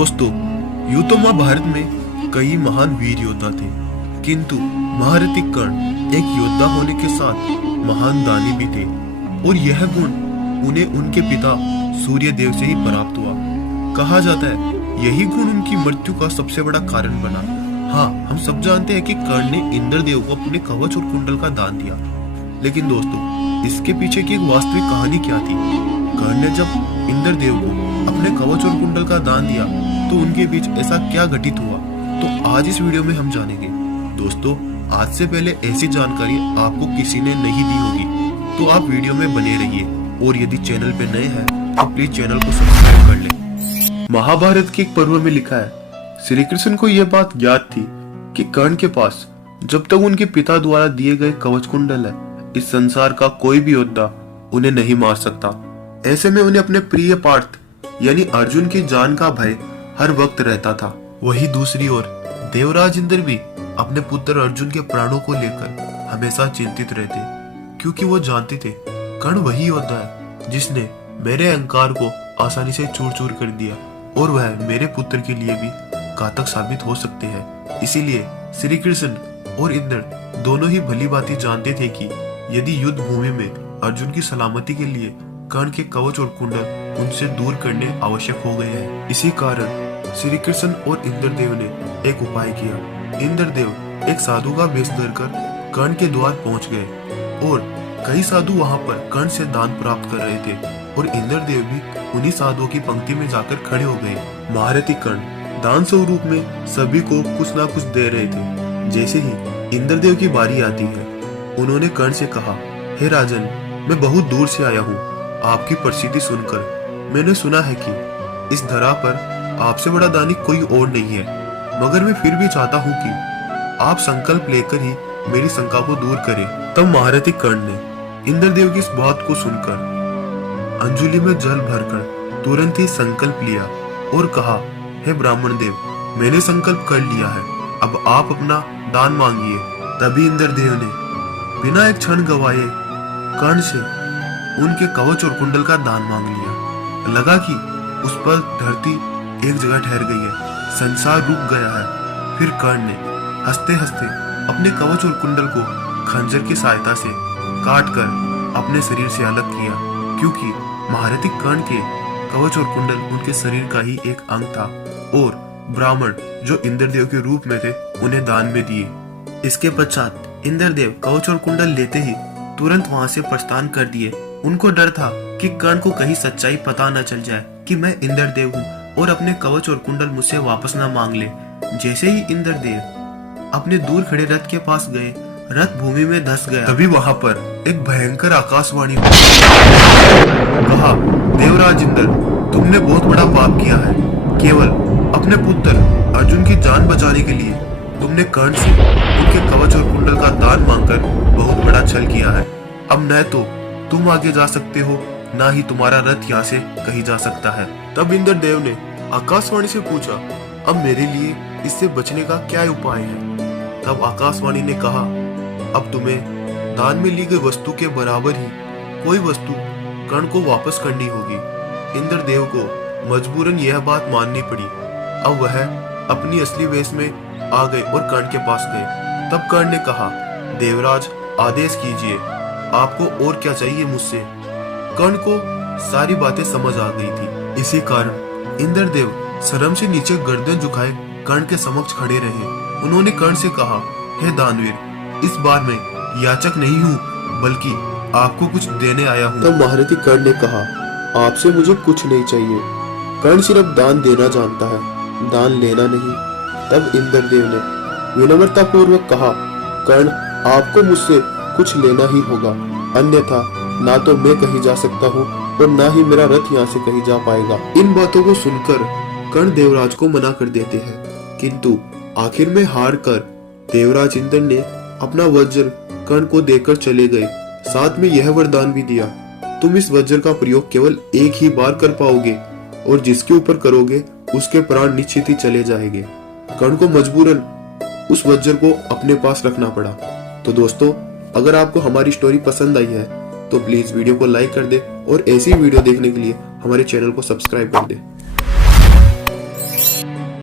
दोस्तों, यूं तो महाभारत में कई महान वीर योद्धा थे, किंतु महारथी कर्ण एक योद्धा होने के साथ महान दानी भी थे और यह गुण उन्हें उनके पिता सूर्य देव से ही प्राप्त हुआ। कहा जाता है यही गुण उनकी मृत्यु का सबसे बड़ा कारण बना। हाँ, हम सब जानते हैं कि कर्ण ने इंद्रदेव को अपने कवच और कुंडल का दान दिया, लेकिन दोस्तों इसके पीछे की एक वास्तविक कहानी क्या थी? कर्ण ने जब इंद्रदेव को अपने कवच और कुंडल का दान दिया तो उनके बीच ऐसा क्या घटित हुआ, तो आज इस वीडियो में हम जानेंगे। दोस्तों, आज से पहले ऐसी जानकारी आपको किसी ने नहीं दी होगी, तो आप वीडियो में बने रहिए और यदि चैनल पे नए हैं तो प्लीज चैनल को सब्सक्राइब कर लें। महाभारत के एक पर्व में लिखा है, श्री कृष्ण को यह बात ज्ञात थी कि कर्ण के पास जब तक उनके पिता द्वारा दिए गए कवच कुंडल है, इस संसार का कोई भी योद्धा उन्हें नहीं मार सकता। ऐसे में उन्हें अपने प्रिय पार्थ यानी अर्जुन की जान का भय हर वक्त रहता था। वही दूसरी ओर देवराज इंद्र भी अपने पुत्र अर्जुन के प्राणों को लेकर हमेशा चिंतित रहते, क्योंकि वो जानते थे कर्ण वही योद्धा है जिसने मेरे अहंकार को आसानी से चूर चूर कर दिया और वह मेरे पुत्र के लिए भी घातक साबित हो सकते हैं। इसीलिए श्री कृष्ण और इंद्र दोनों ही भली भांति जानते थे कि यदि युद्ध भूमि में अर्जुन की सलामती के लिए कर्ण के कवच और कुंडल उनसे दूर करने आवश्यक हो गए हैं। इसी कारण श्री कृष्ण और इंद्रदेव ने एक उपाय किया। इंद्रदेव एक साधु का वेश धरकर कर्ण के द्वार पहुंच गए और कई साधु वहां पर कर्ण से दान प्राप्त कर रहे थे और इंद्रदेव भी उन्हीं साधुओं की पंक्ति में जाकर खड़े हो गए। महारथी कर्ण दान स्वरूप में सभी को कुछ ना कुछ दे रहे थे। जैसे ही इंद्रदेव की बारी आती है, उन्होंने कर्ण से कहा, हे राजन, मैं बहुत दूर से आया हूँ। आपकी प्रसिद्धि सुनकर मैंने सुना है कि इस धरा पर आपसे बड़ा दानी कोई और नहीं है, मगर मैं फिर भी चाहता हूँ कि आप संकल्प लेकर ही मेरी शंका को दूर करें। तब महारथी कर्ण ने इंद्रदेव की इस बात को सुनकर अंजुलि में जल भरकर तुरंत ही संकल्प लिया और कहा, हे ब्राह्मण देव, मैंने संकल्प कर लिया है, अब आप अपना दान मांगिए। तभी इंद्रदेव ने बिना एक क्षण गवाए कर्ण से उनके कवच और कुंडल का दान मांग लिया। लगा कि उस पर धरती एक जगह ठहर गई है, संसार रुक गया है। फिर कर्ण ने हंसते हंसते अपने कवच और कुंडल को खंजर की सहायता से काट कर अपने शरीर से अलग किया, क्योंकि महारथी कर्ण के कवच और कुंडल उनके शरीर का ही एक अंग था और ब्राह्मण जो इंद्रदेव के रूप में थे उन्हें दान में दिए। इसके पश्चात इंद्रदेव कवच और कुंडल लेते ही तुरंत वहां से प्रस्थान कर दिए। उनको डर था कि कर्ण को कहीं सच्चाई पता न चल जाए कि मैं इंद्रदेव हूँ और अपने कवच और कुंडल मुझसे वापस न मांग ले। जैसे ही इंद्रदेव अपने दूर खड़े रथ के पास गए, रथ भूमि में धंस गया। तभी वहां पर एक भयंकर आकाशवाणी कहा, देवराज इंद्र, तुमने बहुत बड़ा पाप किया है। केवल अपने पुत्र अर्जुन की जान बचाने के लिए तुमने कर्ण से उनके कवच और कुंडल का दान मांगकर बहुत बड़ा छल किया है। अब न तो तुम आगे जा सकते हो, ना ही तुम्हारा रथ यहाँ से कहीं जा सकता है। तब इंद्रदेव ने आकाशवाणी से पूछा, अब मेरे लिए इससे बचने का क्या उपाय है? तब आकाशवाणी ने कहा, अब तुम्हें दान में ली गई वस्तु के बराबर ही कोई वस्तु कर्ण को वापस करनी होगी। इंद्रदेव को मजबूरन यह बात माननी पड़ी। अब वह अपनी असली वेश में आ गए और कर्ण के पास गए। तब कर्ण ने कहा, देवराज, आदेश कीजिए, आपको और क्या चाहिए मुझसे? कर्ण को सारी बातें समझ आ गई थी। इसी कारण इंद्रदेव शर्म से नीचे गर्दन झुकाए कर्ण के समक्ष खड़े रहे। उन्होंने कर्ण से कहा, हे दानवीर, इस बार मैं याचक नहीं हूँ, बल्कि आपको कुछ देने आया हूँ। तब महारथी कर्ण ने कहा, आपसे मुझे कुछ नहीं चाहिए। कर्ण सिर्फ दान देना जानता है, दान लेना नहीं। तब इंद्रदेव ने विनम्रता पूर्वक कहा, कर्ण, आपको मुझसे कुछ लेना ही होगा, अन्यथा ना तो मैं कहीं जा सकता हूँ और ना ही मेरा रथ यहाँ से कहीं जा पाएगा। इन बातों को सुनकर कर्ण देवराज को मना कर देते हैं, किंतु आखिर में हार कर देवराज इंद्र ने अपना वज्र कर्ण को देकर चले गए। साथ में यह वरदान भी दिया, तुम इस वज्र का प्रयोग केवल एक ही बार कर पाओगे और जिसके ऊपर करोगे उसके प्राण निश्चित ही चले जाएंगे। कर्ण को मजबूरन उस वज्र को अपने पास रखना पड़ा। तो दोस्तों, अगर आपको हमारी स्टोरी पसंद आई है तो प्लीज वीडियो को लाइक कर दे और ऐसी वीडियो देखने के लिए हमारे चैनल को सब्सक्राइब कर दे।